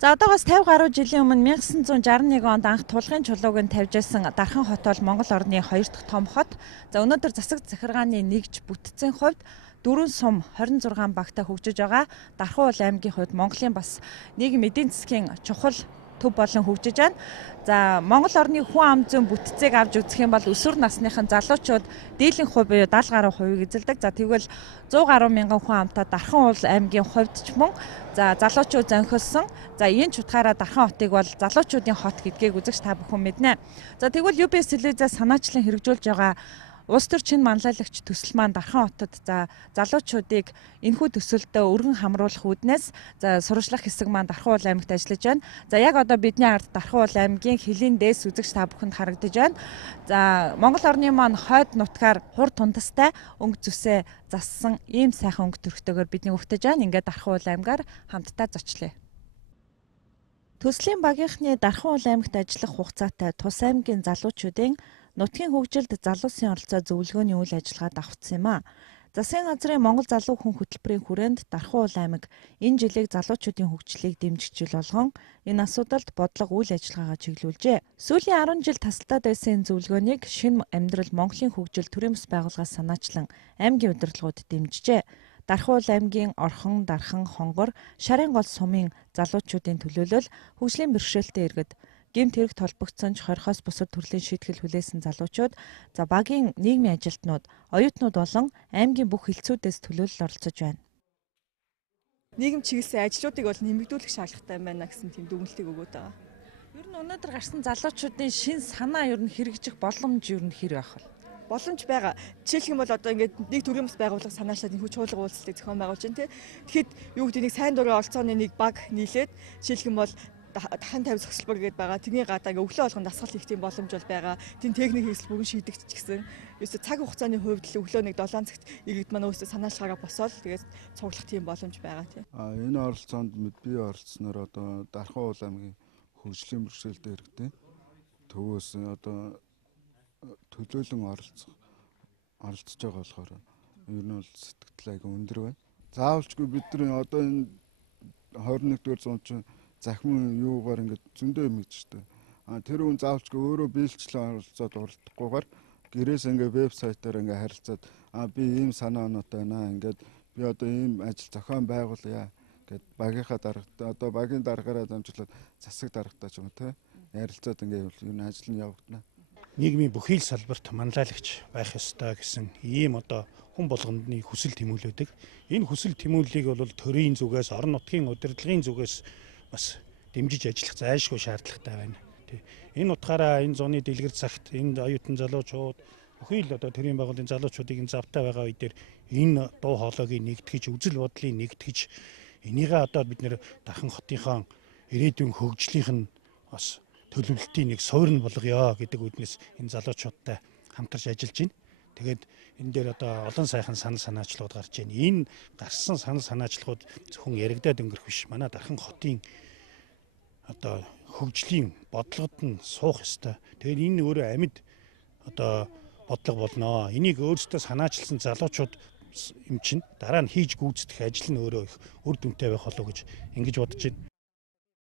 За одоогоос 50 гаруй жилийн өмнө 1961 онд анх тулгын чулууг нь тавьж байсан Дархан хот бол Монгол орны 2 дахь том хот. За өнөөдөр засаг захиргааны нэгж бүтцийн хувьд 4 сум 26 багтаа хөгжиж байгаа. Дархан аймгийн хувьд Монголын бас нийгэм эдийн засгийн чухал төв болон хөгжиж байна. За Монгол орны хүн ам зүйн бүтцийг авч үзэх юм бол өсвөр насныхан залуучууд дийлэнх хувь буюу 70 гаруй хувийг эзэлдэг. За тэгвэл 100 гаруй мянган хүн амтай Дархан аймгийн хувьд ч мөн за залуучууд зөнхөлсөн. За энэ ч утгаараа Дархан хотыг бол залуучуудын хот гэдгийг үзэгч та бүхэн мэднэ. За тэгвэл UBS телевизээс санаачлан хэрэгжүүлж байгаа Улс төр чин манлайлагч төсөл маань Дархан хотод за залуучуудыг энэхүү төсөлдөө өргөн хамруулах үүднээс за сурвалжлах хэсэг маань Дархан аймагт ажиллаж байна. За яг одоо бидний ард Дархан аймгийн хөлийн дээс үзэгч та бүхэнд харагдаж байна. За Монгол орны маань хойд нутгаар хур тундастай өнгө зүсээ зассан ийм сайхан өнгө төрхтэйгээр бидний өгтөж байна. Ингээд Дархан аймгаар хамтдаа зочлоо. Төслийн багийнхны Дархан аймагт ажиллах хугацаатай Тус аймгийн залуучуудын нутгийн хөгжилд залуусын оролцоо зөвлөгөөний үйл ажиллагаа давхцсан юм а. Засгийн газрын Монгол залуу хүн хөтөлбөрийн хүрээнд Дархан аймаг энэ жилийг залуучуудын хөгжлийг дэмжих жил болгон энэ асуудалд бодлого үйл ажиллагаагаа чиглүүлжээ. Сүүлийн 10 жил тасалдаад байсан энэ зөвлөгөөнийг шинэ амьдрал Монголын хөгжил төрийн бас байгууллагаас санаачлан аймгийн удирдлагууд дэмжижээ. Дархан аймгийн Орхон, Дархан, Хонгор, Шарын гол сумын залуучуудын төлөөлөл хөгжлийн бэрхшээлтэй иргэд гэмт хэрэг толбогдсон ч хорхоос бусад төрлийн шийтгэл хүлээсэн залуучууд за багийн нийгмийн ажилтнууд, оюутнууд болон аймгийн бүх хэлцүүдээс төлөөлөл оролцож байна. Нийгэм чиглэсэн ажлуудыг бол нэмэгдүүлэх шаардлагатай байна гэсэн тийм дүгнэлтийг өгөөд байгаа. Ер нь өнөөдөр гарсан залуучуудын шин санаа ер нь хэрэгжих боломж ер нь хэр байх вэ? Боломж байгаа. Жишээлх юм бол одоо ингээд нэг төрийн бас байгууллага санаачлаад энэ хүч чуулга уулзалтыг зохион байгуулж байна тийм. Тэгэхэд юу гэдэг нэг сайн дурын оролцооны нэг баг нийлээд жишээлх юм бол дахин 50 зохицолбор гээд байгаа. Тэрний гадаа ингээ өглөө болгон дасгал хийх тийм боломж бол байгаа. Тийм техник хэрэгсэл бүгэн шийдэгдэж гисэн. Ерөөсө цаг хугацааны хувьд л өглөө нэг 7 цагт иргэд маань өөрсдөө санаачлагаараа босоод тэгээд цуглах тийм боломж байгаа тийм. Энэ оролцоонд би оролцсноор одоо Дархан аймгийн хөгжлийн бэрхшээлтэй иргэдийн төвөөс одоо төлөөлөн оролцож байгаа болохоор ер нь бол сэтгэл айгүй өндөр байна. Заавалчгүй бидний одоо энэ 21-р зуунд чинь захим юугаар ингээд зөндөө юм гэж штэ. Тэр хүн заавалчгүй өөрөө биелчлэн оролцоод уралдахгүйгээр гэрээс ингээд вебсайтаар ингээд харилцаад би ийм санаа оноотой байна. Ингээд би одоо ийм ажил зохион байгуулъя гэд багийнхаа дарга одоо багийн даргаараа дамжуулаад засаг даргатай ч юм уу те ярилцаад ингээд юу ажил нь явагдана. Нийгмийн бүхий л салбарт манлайлагч байх ёстой гэсэн ийм одоо хүн болгоны хүсэл тэмүүлдэг. Энэ хүсэл тэмүүллийг бол төрийн зүгээс, орон нутгийн удирдлагын зүгээс бас дэмжиж ажиллах зайлшгүй шаардлагатай байна. Энэ утгаараа энэ зуны дэлгэр цагт энэ оюутан залуучууд бүхий л одоо төрийн байгууллагын залуучуудыг завтай байгаа үе дээр энэ дуу хоолойг нэгтгэж, үзэл бодлыг нэгтгэж энийгээ одоо бид нэр Дархан хотынхаа ирээдүйн хөгжлийнх нь бас төлөвлөлтийн нэг суурь болгоё гэдэг үднэс энэ залуучуудтай хамтарч ажиллаж байна. Тэгээд энэ дээр одоо олон сайхан санал санаачлагууд гарч байна. Энэ гарсан санал санаачлагууд зөвхөн яригадаад өнгөрөх биш. Манай Дархан хотын одоо хөгжлийн бодлогод нь суух ёстой. Тэгээд энэ өөрөө амьд одоо бодлого болно. Энийг өөрсдөө санаачилсан залуучууд юм чинь дараа нь хийж гүйцэтгэх ажил нь өөрөө их үр дүнтэй байх болов гэж ингэж бодож байна.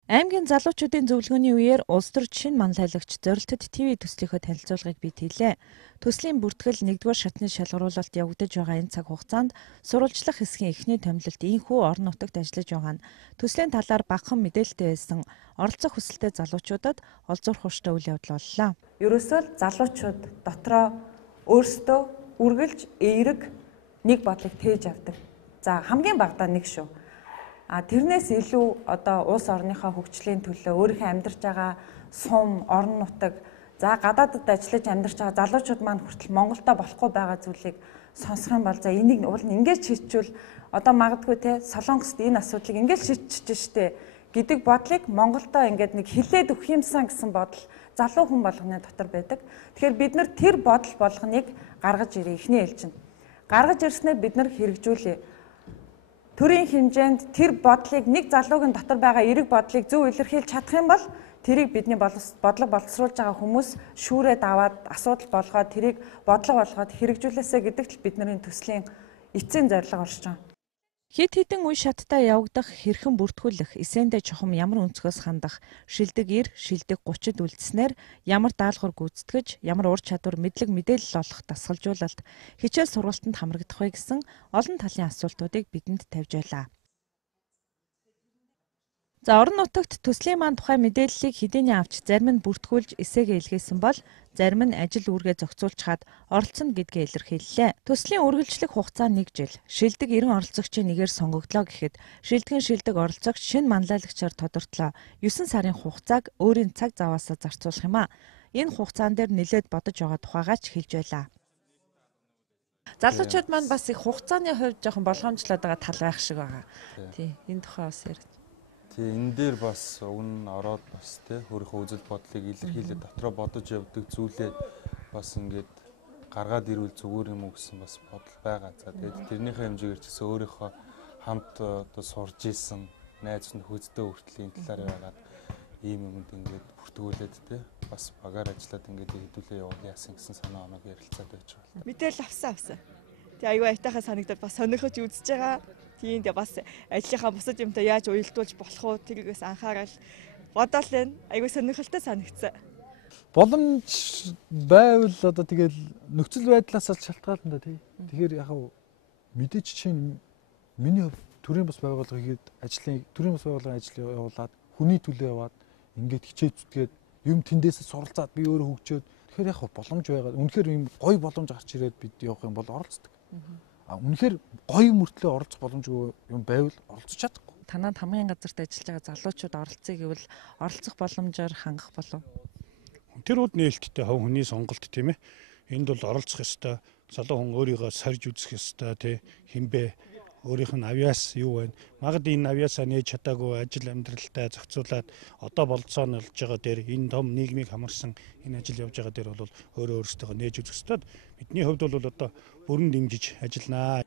Аймгийн залуучуудын зөвлөгөөний үеэр улс төр шин манлайлагч зорилтод ТV төслийнхөө танилцуулгыг бий хийлээ. Төслийн бүртгэл 1-р шатны шалгаруулалт явагдаж байгаа энэ цаг хугацаанд сурвалжлах хэсгийн эхний томилолт ийхүү орон нутагт ажиллаж байгаа нь төслийн талаар багахан мэдээлэлтэй байсан оролцох хүсэлтэй залуучуудад олзуурах урштай үйл явдал боллоо. Ерөөсөө л залуучууд дотроо өөрсдөө үргэлж эерэг нэг бодлыг тээж авдаг. За хамгийн багадаа нэг шүү. Тэрнээс илүү одоо улс орныхоо хөгжлийн төлөө өөрийнхөө амьдарч байгаа сум, орон нутаг, за гадаадд ажиллаж амьдарч байгаа залуучууд маань хүртэл Монголдо болохгүй байгаа зүйлийг сонсох юм бол за энийг уул нь ингэж шийдчихвэл одоо магадгүй те Солонгост энэ асуудлыг ингэж шийдчихэж штэ гэдэг бодлыг Монголдо ингээд нэг хилээд өгөх юмсан гэсэн бодол залуу хүн болгоны дотор байдаг. Тэгэхээр бид нар тэр бодол болгоныг гаргаж ирээ эхний ээлжинд. Гаргаж ирснээр бид нар хэрэгжүүлээ. Төрийн хэмжээнд тэр бодлыг нэг залуугийн дотор байгаа эерэг бодлыг зөв илэрхийлж чадах юм бол тэрийг бидний бодлого боловсруулж байгаа хүмүүс шүүрээд аваад асуудал болгоод тэрийг бодлого болгоод хэрэгжүүлээсэ гэдэгт л бидний төслийн эцсийн зорилго орж байгаа. Хэд хэдэн үе шаттай явагдах, хэрхэн бүртгүүлэх, эсэндээ чухам ямар өнцгөөс хандах, шилдэг ир, шилдэг 30-д үлдснээр ямар даалгавар гүйцэтгэж, ямар ур чадвар мэдлэг мэдээлэл олох дасгалжуулалт, хичээл сургалтанд хамрагдах вэ гэсэн олон талын асуултуудыг бидэнд тавьж байлаа. За орон нутагт төслийн маань тухай мэдээллийг хэдийний авч зарим нь бүртгүүлж эсээгээ илгээсэн бол зарим нь ажил үүргээ зохицуулж хаад оролцоно гэдгээ илэрхийллээ. Төслийн үргэлжлэх хугацаа 1 жил. Шилдэг 90 оролцогчийн нэгээр сонгогдлоо гэхэд шилдэг оролцогч шинэ манлайлагчаар тодортлоо 9 сарын хугацааг өөрийн цаг заваасаа зарцуулах юм а. Энэ хугацаан дээр нэлээд бодож байгаа тухайгаа ч хэлж байлаа. Залуучууд маань бас их хугацааны хувьд жоохон болгоомжлоод байгаа тал байх шиг байгаа. Тий, энэ тухай бас ярь. Тий, энэ дээр бас уг нь ороод бас тий өөрийнхөө үзэл бодлыг илэрхийлээд дотроо бодож явдаг зүйлээ бас ингээд гаргаад ирвэл зүгээр юм уу гэсэн бас бодол байгаа. За тэгээд тэрнийхээ хэмжээгээр ч гэсэн өөрийнхөө хамт одоо сурж исэн найз нөхөдтэй хүртэл энэ талаар яагаад ийм юмд ингээд бүртгүүлээд тий бас багаар ажиллаад ингээд хэдүүлээ явуул яасан гэсэн санаа оног ярилцаад байж байгаа. Мэдээлэл авсан. Тэгээ аюу айтайхаа санагдаад бас сонирхож үзэж байгаа. Тийм дээ бас ажлынхаа бусад юмтай яаж уялдуулж болох уу тэргээс анхаарал бодоол байна. Аюу сонирхолтой санагдсан. Боломж байвал одоо тэгэл нөхцөл байдлаас л шалтгаална да тий. Тэгэхээр яг мэдээч чинь миний хувьд төрийн бас байгууллага хийгээд төрийн бас байгууллагын ажил явуулаад хүний төлөө яваад ингээд хичээж зүтгээд юм тэндээсээ суралцаад би өөрөө хөгжөөд тэгэхээр яг боломж байгаа. Үнэхээр юм гоё боломж гарч ирээд бид явах юм бол оролцдог. Үнэхээр гоё мөртлөө оролцох боломжгүй юм байвал оролцож чадахгүй. Танад хамгийн газарт ажиллаж байгаа залуучууд оролцъё гэвэл оролцох боломжоор хангах болов. Тэр үд нээлттэй хов хүний сонголт тийм ээ. Энд бол оролцох ёстой. Залуу хүн өөрийгөө сарж үзэх ёстой тий. Хинбэ өөрийнх нь авьяас юу вэ? Магадгүй энэ авьяасаа нээж чадаагүй ажил амьдралтай зохицуулаад одоо болцооно болж байгаа дээр энэ том нийгмийг хамарсан энэ ажил явж байгаа дээр бол өөрөөсөө нээж үзэх ёстой. Бидний хувьд бол одоо бүрэн дэмжиж ажилланаа.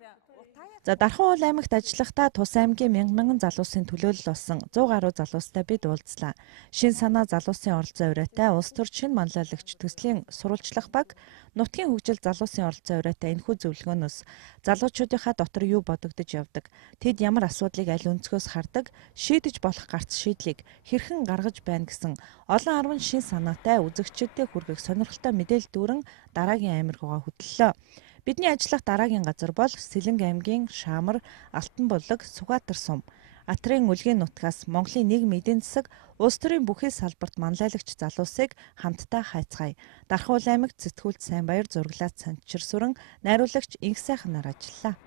За Дархан уул аймагт ажиллахдаа Тус аймгийн мянган залуусын төлөөлөл болсон 100 гаруй залуустай бид уулзлаа. Шин санаа залуусын оролцоо урайтай улс төр шинэ манлайлагч төслийн сурвалжлах баг нутгийн хөгжил залуусын оролцоо урайтай энэхүү зөвлөгөөнөөс залуучуудынхаа дотор юу бодогдож явдаг, тэд ямар асуудлыг аль өнцгөөс хардаг, шийдэж болох гарц шийдлийг хэрхэн гаргаж байна гэсэн олон 10 шин санаатай үзэгчдэд хүргэх сонирхолтой мэдээлэл дүүрэн дараагийн аймаргуугаа хөтлөлөө. Бидний ажиллах дараагийн газар бол Сэлэнг аймгийн Шаамар, Алтан булаг, Сүхбаатар сум. Атрын үлгийн нутгаас Монголын нийгмийн эдийн засаг, улс төрийн бүхий салбарт манлайлагч залуусыг хамтдаа хайцгаая. Дархан уул аймагт сэтгүүлч Сайн баяр зураглаад Санчир сүрэн найруулагч Инх сайхнаар ажиллалаа.